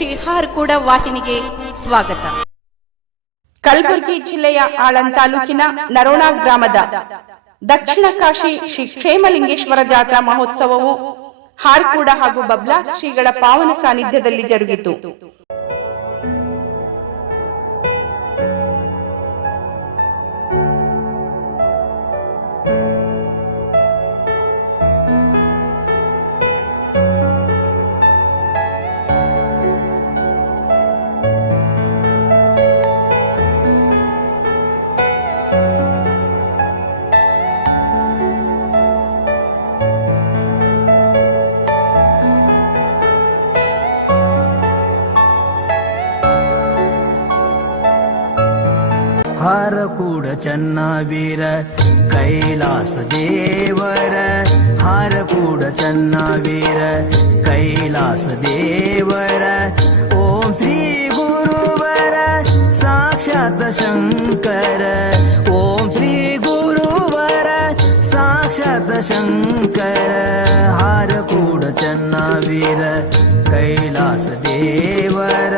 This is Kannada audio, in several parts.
ಶ್ರೀ ಕೂಡ ವಾಹಿನಿಗೆ ಸ್ವಾಗತ. ಕಲಬುರಗಿ ಜಿಲ್ಲೆಯ ಆಳಂ ತಾಲೂಕಿನ ನರೋಣ ಗ್ರಾಮದ ದಕ್ಷಿಣ ಕಾಶಿ ಶ್ರೀ ಕ್ಷೇಮಲಿಂಗೇಶ್ವರ ಜಾತ್ರಾ ಮಹೋತ್ಸವವು ಹಾರ್ಕೂಡ ಹಾಗೂ ಬಬ್ಲಾ ಶ್ರೀಗಳ ಪಾವನ ಸಾನ್ನಿಧ್ಯದಲ್ಲಿ ಜರುಗಿತು. ಹಾರಕೂಡ ಚನ್ನವೀರ ಕೈಲಾಸ ದೇವರ ಹಾರಕೂಡ ಚನ್ನವೀರ ಕೈಲಾಸ ದೇವರ ಓಂ ಶ್ರೀ ಗುರುವರ ಸಾಕ್ಷಾತ್ ಶಂಕರ ಓಂ ಶ್ರೀ ಗುರುವರ ಸಾಕ್ಷಾತ್ ಶಂಕರ ಹಾರಕೂಡ ಚನ್ನವೀರ ಕೈಲಾಸ ದೇವರ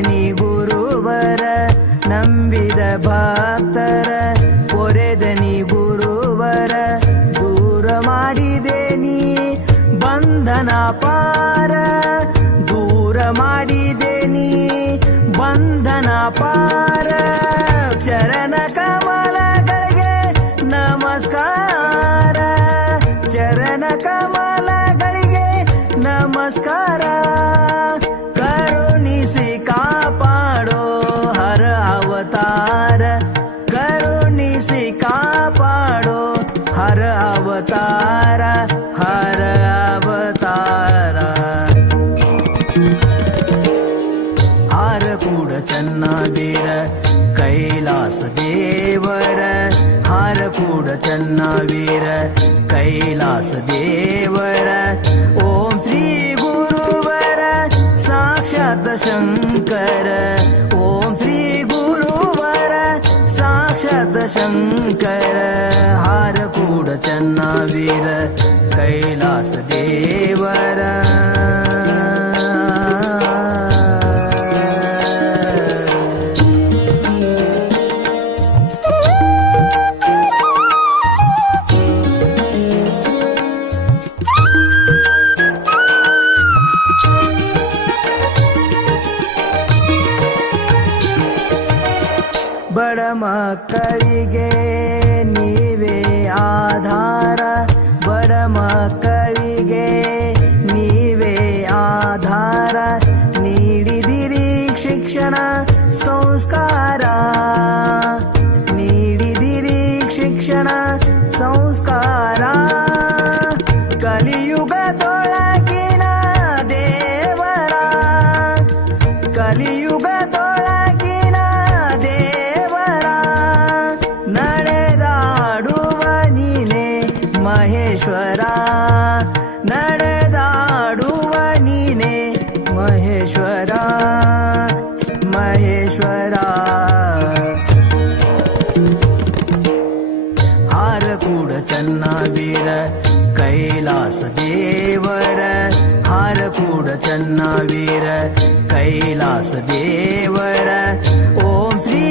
ನೀ ಗುರುವರ, ನಂಬಿದ ಭಕ್ತರ ಪೊರೆದೆ ನೀ ಗುರುವರ, ದೂರ ಮಾಡಿದೆ ನೀ ಬಂಧನ ಪಾರ, ದೂರ ಮಾಡಿದೆ ನೀ ಬಂಧನ ಪಾರ. ಚರಣ ಕಮಲಗಳಿಗೆ ನಮಸ್ಕಾರ, ಚರಣ ಕಮಲಗಳಿಗೆ ನಮಸ್ಕಾರ. ಕರುಣಿಸಿ ಕಾಪಾಡೋ ಹರ ಅವತಾರ ಹರ ಅವತಾರ ಹಾರಕೂಡ ಚನ್ನವೀರ ಕೈಲಾಸ ದೇವರ ಹಾರಕೂಡ ಚನ್ನವೀರ ಕೈಲಾಸ ದೇವರ ಓಂ ಶ್ರೀ ಗುರುವರ ಸಾಕ್ಷಾತ್ ಶಂಕರ ಓಂ ಶ್ರೀ ಗುರುವರ शतशङ्कर हारकूडचन्नावीर कैलासदेवर। ಬಡ ಮಕ್ಕಳಿಗೆ ನೀವೇ ಆಧಾರ. ಬಡ ಮಕ್ಕಳಿಗೆ ನೀವೇ ಆಧಾರ. ನೀಡಿದಿರಿ ಶಿಕ್ಷಣ, ಸಂಸ್ಕಾರ. ನೀಡಿದಿರಿ ಶಿಕ್ಷಣ, ಸಂಸ್ಕಾರ. ಕಲಿಯುಗದೊಳಗಿನ ಮಹೇಶ್ವರ ನಡೆದಾಡುವ ನೀನೆ ಮಹೇಶ್ವರ ಮಹೇಶ್ವರ ಹಾರಕೂಡ ಚನ್ನವೀರ ಕೈಲಾಸ ದೇವರ ಹಾರಕೂಡ ಚನ್ನವೀರ ಕೈಲಾಸ ದೇವರ ಓಂ ಶ್ರೀ ಗುರುವರ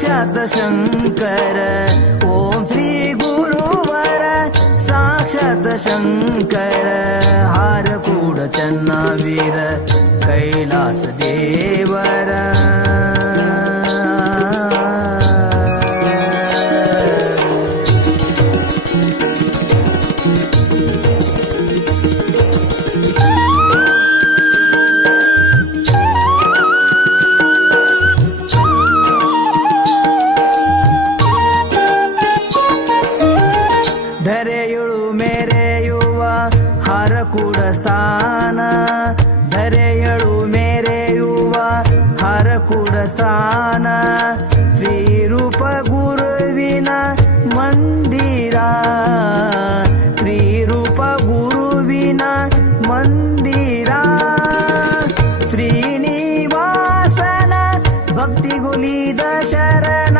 शत शङ्कर। ॐ श्री गुरुवर साक्षतशङ्कर हारकूडचन्ना वीर कैलासदेवर। ಸ್ಥಾನ ಧರೆಯಳು ಮೇರೆಯುವ ಹರ ಕೂಡ ಸ್ಥಾನ ಶ್ರೀರೂಪ ಗುರುವಿನ ಮಂದಿರ ಶ್ರೀರೂಪ ಗುರುವಿನ ಮಂದಿರ. ಶ್ರೀನಿವಾಸನ ಭಕ್ತಿ ಭಕ್ತಿಗುಲಿದ ಶರಣ,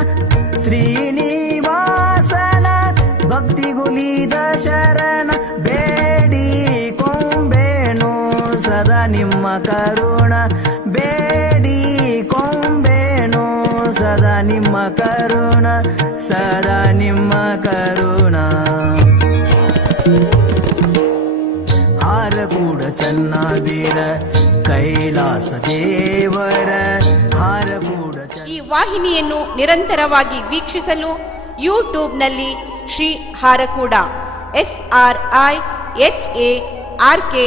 ಶ್ರೀನಿವಾಸನ ಭಕ್ತಿ ಭಕ್ತಿಗುಲಿದ ಶರಣ ಕರುಣ ಬೇಡಿ ಕೊಂಬೇನು ಸದಾ ನಿಮ್ಮ ಕರುಣ, ಸದಾ ನಿಮ್ಮ ಕರುಣ. ಹಾರ ಕೂಡ ಚೆನ್ನಾದಿರ, ಕೈಲಾಸ ದೇವರ ಹಾರ ಕೂಡ ಈ ವಾಹಿನಿಯನ್ನು ನಿರಂತರವಾಗಿ ವೀಕ್ಷಿಸಲು ಯೂಟ್ಯೂಬ್ನಲ್ಲಿ Shri Harakuda S R I H A R K